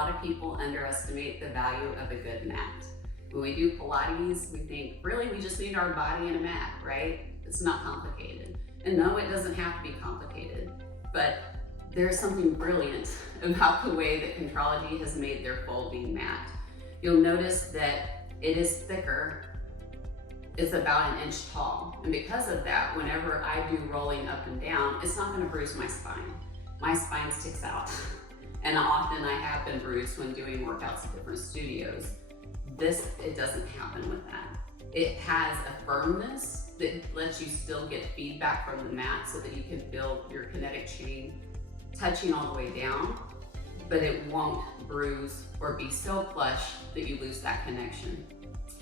lot of people underestimate the value of a good mat. When we do Pilates, we think, really, we just need our body and a mat, right? It's not complicated. And no, it doesn't have to be complicated, but there's something brilliant about the way that Contrology has made their folding mat. You'll notice that it is thicker. It's about 1 inch tall. And because of that, whenever I do rolling up and down, it's not gonna bruise my spine. My spine sticks out. And often I have been bruised when doing workouts at different studios. It doesn't happen with that. It has a firmness that lets you still get feedback from the mat so that you can build your kinetic chain touching all the way down, but it won't bruise or be so plush that you lose that connection.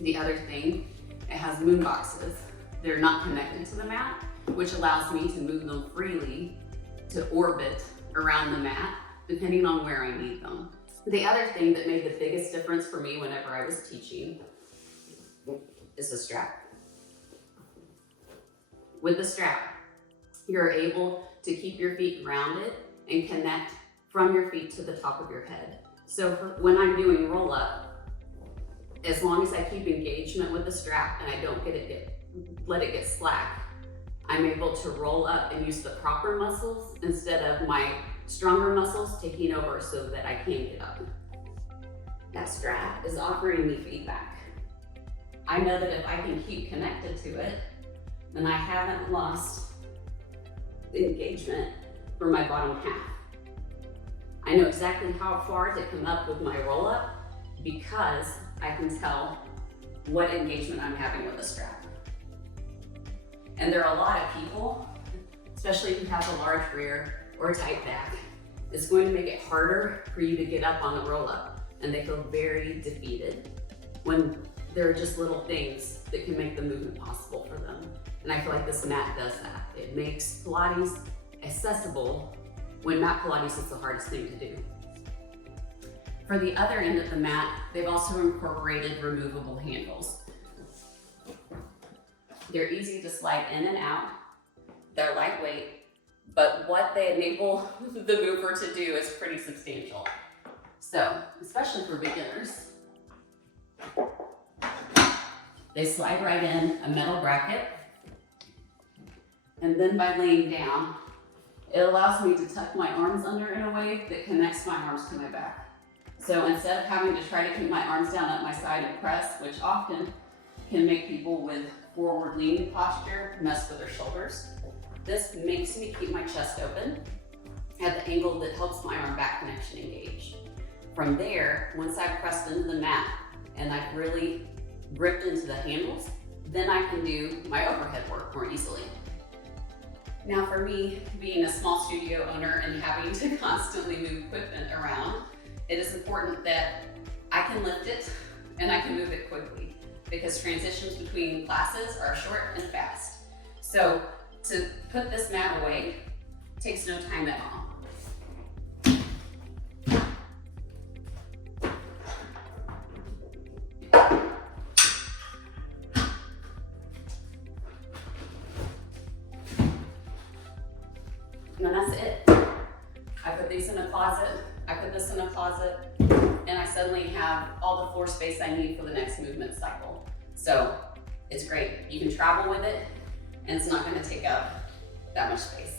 The other thing, it has moon boxes. They're not connected to the mat, which allows me to move them freely to orbit around the mat, depending on where I need them. The other thing that made the biggest difference for me whenever I was teaching is the strap. With the strap, you're able to keep your feet grounded and connect from your feet to the top of your head. So when I'm doing roll up, as long as I keep engagement with the strap and I don't let it get slack, I'm able to roll up and use the proper muscles instead of my stronger muscles taking over so that I can get up. That strap is offering me feedback. I know that if I can keep connected to it, then I haven't lost the engagement for my bottom half. I know exactly how far to come up with my roll up because I can tell what engagement I'm having with the strap. And there are a lot of people, especially if you have a large rear or tight back, it's going to make it harder for you to get up on the roll up, and they feel very defeated when there are just little things that can make the movement possible for them. And I feel like this mat does that. It makes Pilates accessible when mat Pilates is the hardest thing to do. For the other end of the mat, they've also incorporated removable handles. They're easy to slide in and out. They're lightweight, but what they enable the mover to do is pretty substantial. So, especially for beginners, they slide right in a metal bracket, and then by laying down, it allows me to tuck my arms under in a way that connects my arms to my back. So instead of having to try to keep my arms down at my side and press, which often can make people with forward leaning posture mess with their shoulders, this makes me keep my chest open at the angle that helps my arm back connection engage. From there, once I've pressed into the mat and I've really gripped into the handles, then I can do my overhead work more easily. Now for me, being a small studio owner and having to constantly move equipment around, it is important that I can lift it and I can move it quickly because transitions between classes are short and fast. So to put this mat away takes no time at all. And that's it. I put these in a closet, I put this in a closet, and I suddenly have all the floor space I need for the next movement cycle. So it's great. You can travel with it, and it's not going to take up that much space.